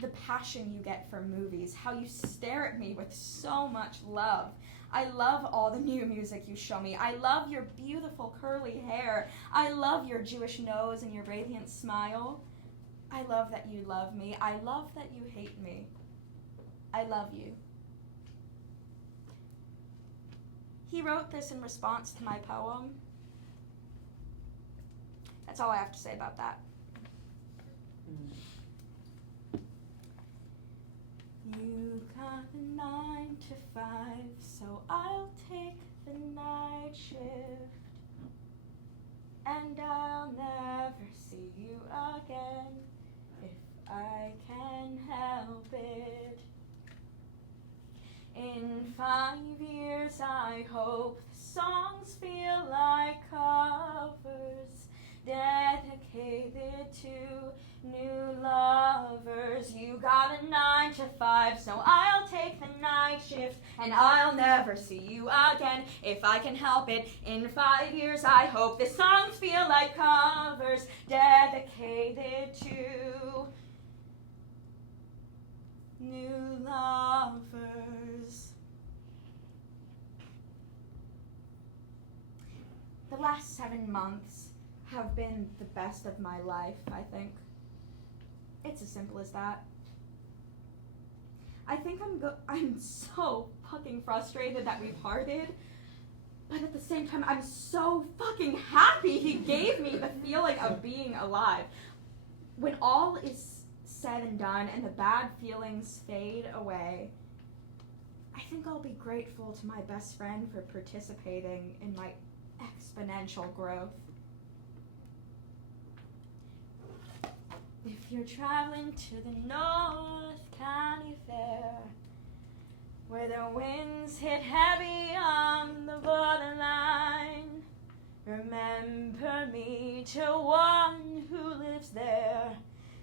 The passion you get for movies. How you stare at me with so much love. I love all the new music you show me. I love your beautiful curly hair. I love your Jewish nose and your radiant smile. I love that you love me. I love that you hate me. I love you. He wrote this in response to my poem. That's all I have to say about that. You got the 9 to 5, so I'll take the night shift. And I'll never see you again if I can help it. In 5 years I hope the songs feel like covers, dedicated to new lovers. You got a 9 to 5, so I'll take the night shift, and I'll never see you again if I can help it. In 5 years I hope the songs feel like covers, dedicated to new lovers. The last 7 months have been the best of my life, I think. It's as simple as that. I think I'm so fucking frustrated that we parted, but at the same time, I'm so fucking happy he gave me the feeling of being alive. When all is said and done and the bad feelings fade away, I think I'll be grateful to my best friend for participating in my exponential growth. If you're traveling to the North County Fair, where the winds hit heavy on the borderline, remember me to one who lives there.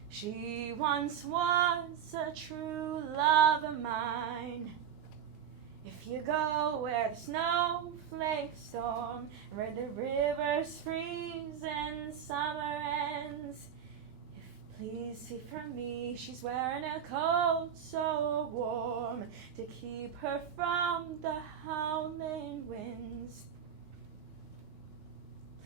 She once was a true love of mine. If you go where the snowflakes storm, where the rivers freeze and summer ends, please see for me, she's wearing a coat so warm to keep her from the howling winds.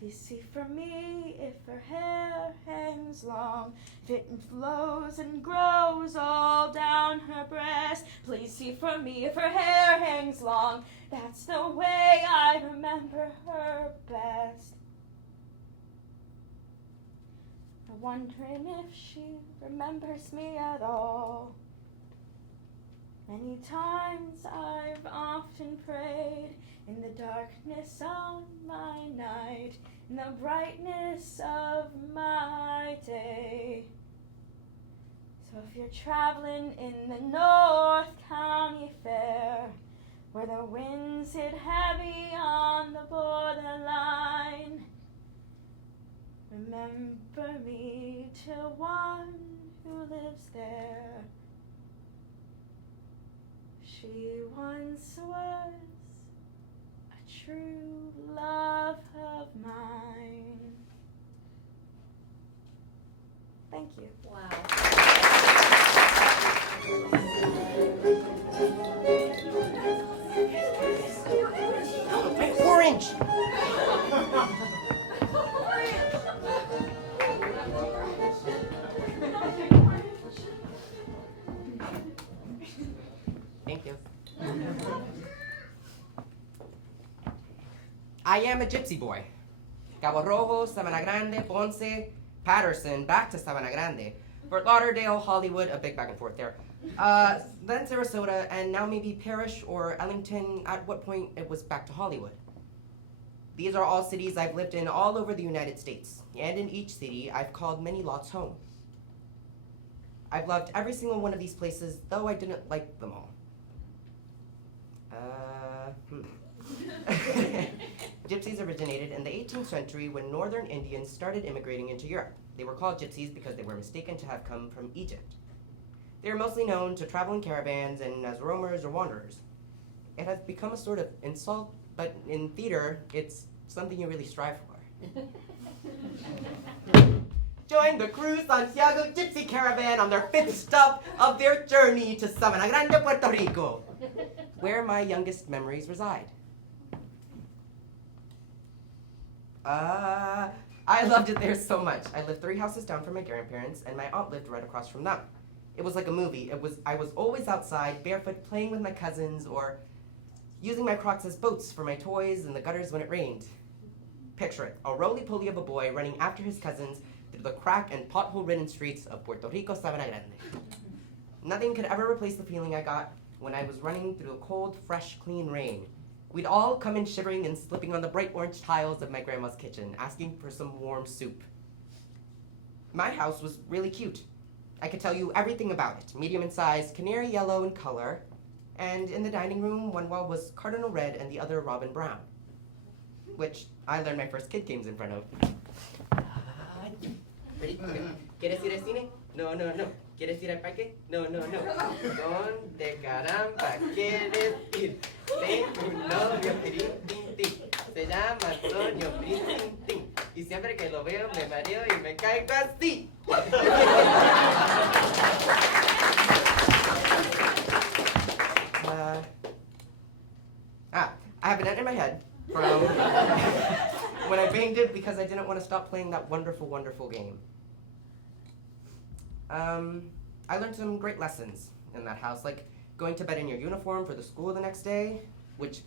Please see for me if her hair hangs long, if it flows and grows all down her breast. Please see for me if her hair hangs long. That's the way I remember her best. I'm wondering if she remembers me at all. Many times I've often prayed in the darkness of my night, in the brightness of my day. So if you're traveling in the North County Fair, where the winds hit heavy on the borderline, remember me to one who lives there. She once was a true love of mine. Thank you. Orange! Thank you. I am a gypsy boy. Cabo Rojo, Sabana Grande, Ponce, Patterson, back to Sabana Grande, Fort Lauderdale, Hollywood, a big back and forth there. Then Sarasota, and now maybe Parrish or Ellington. At what point it was back to Hollywood. These are all cities I've lived in all over the United States, and in each city I've called many lots home. I've loved every single one of these places, though I didn't like them all. Gypsies originated in the 18th century when northern Indians started immigrating into Europe. They were called gypsies because they were mistaken to have come from Egypt. They are mostly known to travel in caravans and as roamers or wanderers. It has become a sort of insult, but in theater, it's something you really strive for. Join the Cruz Santiago Gypsy Caravan on their 5th stop of their journey to Sabana Grande, Puerto Rico, where my youngest memories reside. I loved it there so much. I lived 3 houses down from my grandparents, and my aunt lived right across from them. It was like a movie. I was always outside, barefoot, playing with my cousins, or using my Crocs as boats for my toys in the gutters when it rained. Picture it, a roly-poly of a boy running after his cousins through the crack and pothole-ridden streets of Puerto Rico, Sabana Grande. Nothing could ever replace the feeling I got when I was running through a cold, fresh, clean rain. We'd all come in shivering and slipping on the bright orange tiles of my grandma's kitchen, asking for some warm soup. My house was really cute. I could tell you everything about it. Medium in size, canary yellow in color, and in the dining room, one wall was cardinal red and the other robin brown, which I learned my first kid games in front of. Ready? Okay. ¿Quieres ir al cine? No, no, no. ¿Quieres ir al parque? No, no, no. ¿Dónde caramba quieres ir? Tengo un novio, tin, tin, tin. Se llama Antonio, tin, tin, tin. Y siempre que lo veo me mareo y me caigo así. I have an ant in my head from when I banged it because I didn't want to stop playing that wonderful, wonderful game. I learned some great lessons in that house, like going to bed in your uniform for the school the next day, which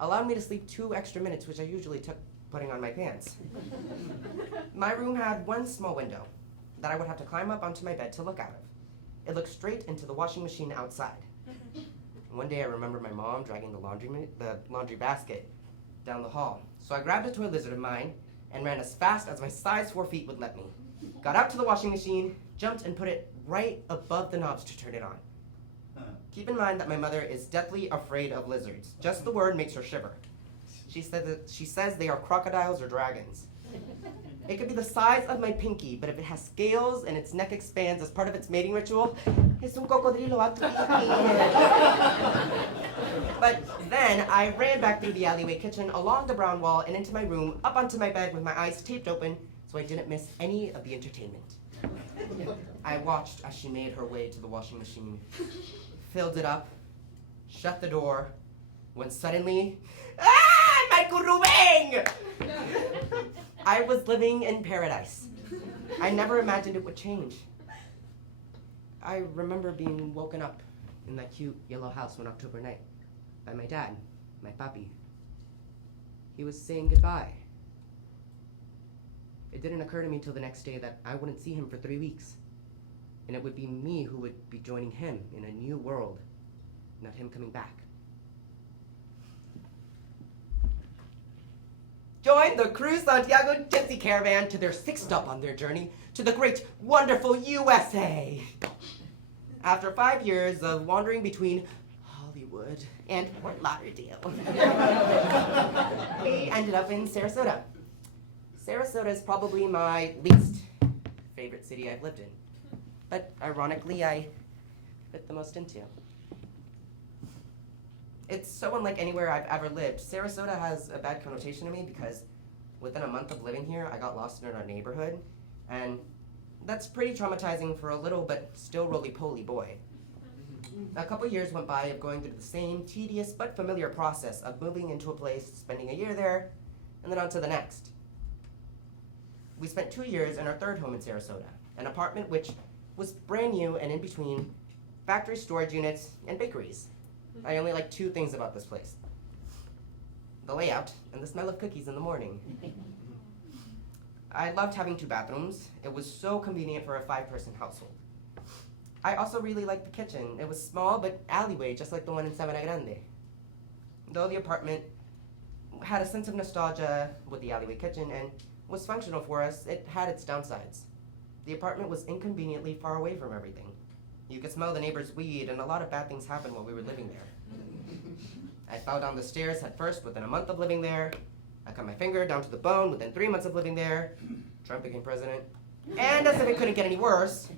allowed me to sleep 2 extra minutes, which I usually took putting on my pants. My room had one small window that I would have to climb up onto my bed to look out of. It looked straight into the washing machine outside. One day I remember my mom dragging the laundry basket down the hall. So I grabbed a toy lizard of mine and ran as fast as my size 4 feet would let me. Got out to the washing machine, jumped and put it right above the knobs to turn it on. Keep in mind that my mother is deathly afraid of lizards. Just the word makes her shiver. She says they are crocodiles or dragons. It could be the size of my pinky, but if it has scales and its neck expands as part of its mating ritual, es un cocodrilo a tu pinky. But then I ran back through the alleyway kitchen, along the brown wall, and into my room, up onto my bed with my eyes taped open so I didn't miss any of the entertainment. I watched as she made her way to the washing machine, filled it up, shut the door, when suddenly, Michael Rubeng! I was living in paradise. I never imagined it would change. I remember being woken up in that cute yellow house one October night by my dad, my papi. He was saying goodbye. It didn't occur to me till the next day that I wouldn't see him for 3 weeks. And it would be me who would be joining him in a new world, not him coming back. Join the Cruz Santiago Gypsy Caravan to their 6th stop on their journey to the great, wonderful USA. After 5 years of wandering between Hollywood and Fort Lauderdale, we ended up in Sarasota. Sarasota is probably my least favorite city I've lived in, but ironically, I fit the most into. It's so unlike anywhere I've ever lived. Sarasota has a bad connotation to me because within a month of living here, I got lost in our neighborhood, and that's pretty traumatizing for a little but still roly-poly boy. A couple years went by of going through the same tedious but familiar process of moving into a place, spending a year there, and then on to the next. We spent 2 years in our third home in Sarasota, an apartment which was brand new and in between factory storage units and bakeries. I only like 2 things about this place: the layout and the smell of cookies in the morning. I loved having 2 bathrooms. It was so convenient for a 5-person household. I also really liked the kitchen. It was small but alleyway, just like the one in Sabana Grande. Though the apartment had a sense of nostalgia with the alleyway kitchen and was functional for us, it had its downsides. The apartment was inconveniently far away from everything. You could smell the neighbor's weed, and a lot of bad things happened while we were living there. I fell down the stairs head first within a month of living there. I cut my finger down to the bone within 3 months of living there. Trump became president. And as if it couldn't get any worse,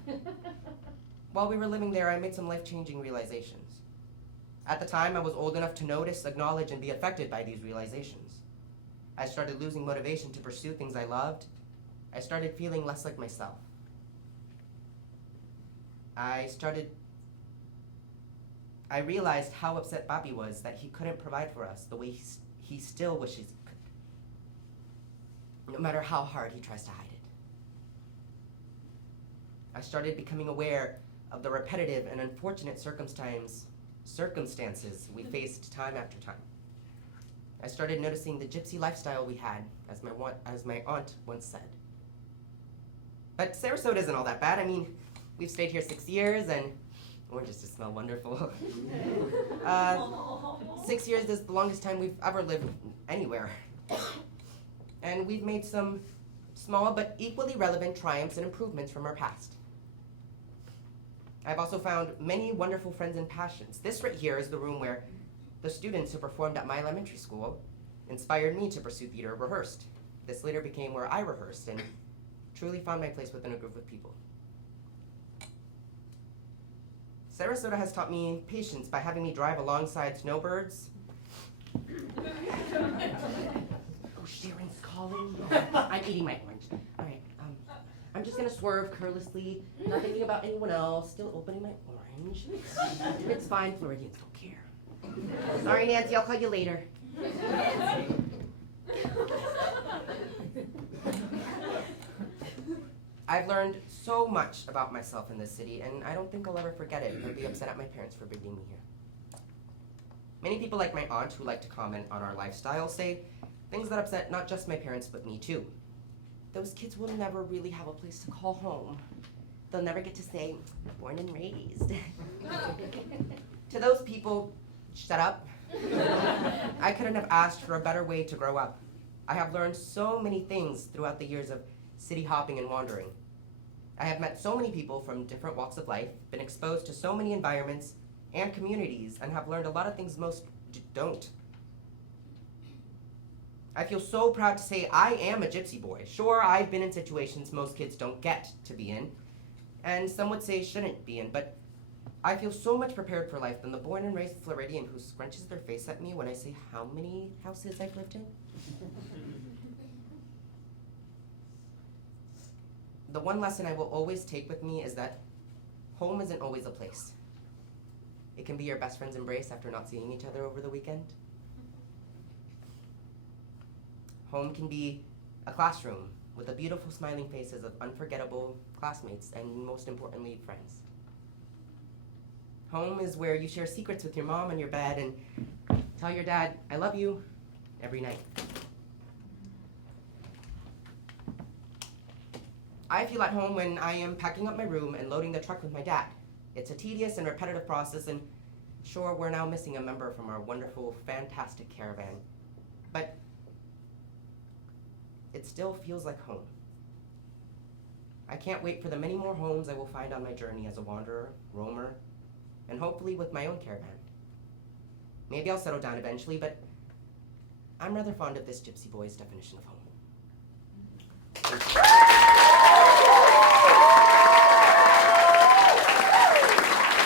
while we were living there, I made some life-changing realizations. At the time, I was old enough to notice, acknowledge, and be affected by these realizations. I started losing motivation to pursue things I loved. I started feeling less like myself. I realized how upset Papi was that he couldn't provide for us the way he still wishes he could, no matter how hard he tries to hide it. I started becoming aware of the repetitive and unfortunate circumstances we faced time after time. I started noticing the gypsy lifestyle we had, as my aunt once said. But Sarasota isn't all that bad. I mean, we've stayed here 6 years, and oranges just smell wonderful. 6 years is the longest time we've ever lived anywhere. And we've made some small but equally relevant triumphs and improvements from our past. I've also found many wonderful friends and passions. This right here is the room where the students who performed at my elementary school inspired me to pursue theater rehearsed. This later became where I rehearsed and truly found my place within a group of people. Sarasota has taught me patience by having me drive alongside snowbirds. Oh, Sharon's calling. I'm eating my orange. All right, I'm just gonna swerve carelessly, not thinking about anyone else, still opening my orange. It's fine, Floridians don't care. Sorry, Nancy, I'll call you later. I've learned so much about myself in this city, and I don't think I'll ever forget it or be upset at my parents for bringing me here. Many people like my aunt, who like to comment on our lifestyle, say things that upset not just my parents, but me too. Those kids will never really have a place to call home. They'll never get to say, born and raised. To those people, shut up. I couldn't have asked for a better way to grow up. I have learned so many things throughout the years of city hopping and wandering. I have met so many people from different walks of life, been exposed to so many environments and communities, and have learned a lot of things most don't. I feel so proud to say I am a gypsy boy. Sure, I've been in situations most kids don't get to be in, and some would say shouldn't be in, but I feel so much prepared for life than the born and raised Floridian who scrunches their face at me when I say how many houses I've lived in. The one lesson I will always take with me is that home isn't always a place. It can be your best friend's embrace after not seeing each other over the weekend. Home can be A classroom with the beautiful smiling faces of unforgettable classmates and, most importantly, friends. Home is where you share secrets with your mom on your bed and tell your dad, I love you, every night. I feel at home when I am packing up my room and loading the truck with my dad. It's a tedious and repetitive process, and sure, we're now missing a member from our wonderful, fantastic caravan. But it still feels like home. I can't wait for the many more homes I will find on my journey as a wanderer, roamer, and hopefully with my own caravan. Maybe I'll settle down eventually, but I'm rather fond of this gypsy boy's definition of home.